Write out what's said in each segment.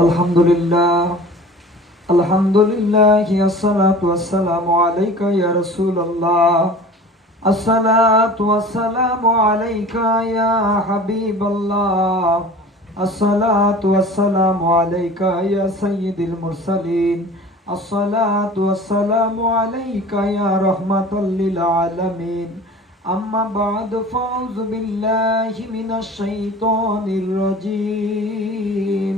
الحمد لله الحمد لله الصلاة والسلام عليك يا رسول الله الصلاة والسلام عليك يا حبيب الله الصلاة والسلام عليك يا سيد المرسلين الصلاة والسلام عليك يا رحمة للعالمين أما بعد فأعوذ بالله من الشيطان الرجيم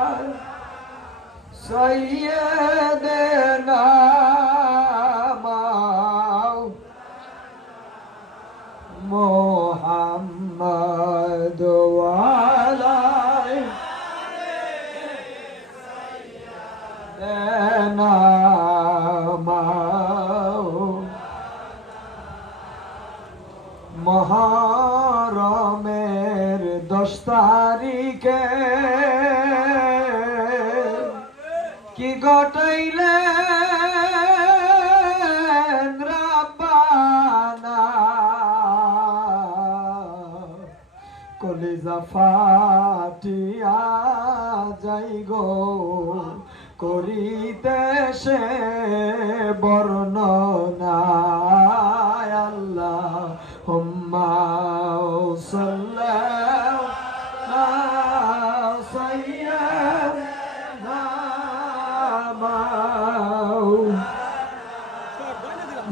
সৈয়দেনা মোহাম্মদ দেনা মহারমের দশ তারিখে কি ঘটাইলে কলিজা ফাটিয়া যাই গো করিতে সে বর্ণনা।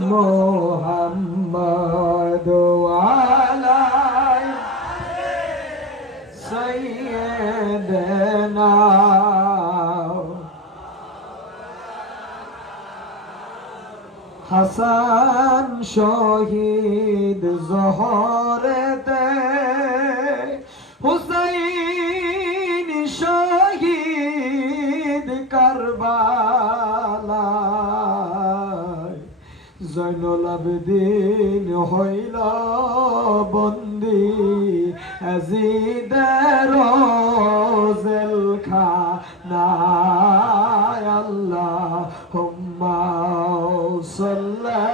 মোহাম্মদ আলাই সৈয়দনা হাসান শহীদ জহরেতে হুসাইন শহীদ কারবালায় জৈনুল আবেদিন হইল বন্দি। আজিদের জেলখানায় আল্লাহ হুম্মা সাল্লাল্লাহু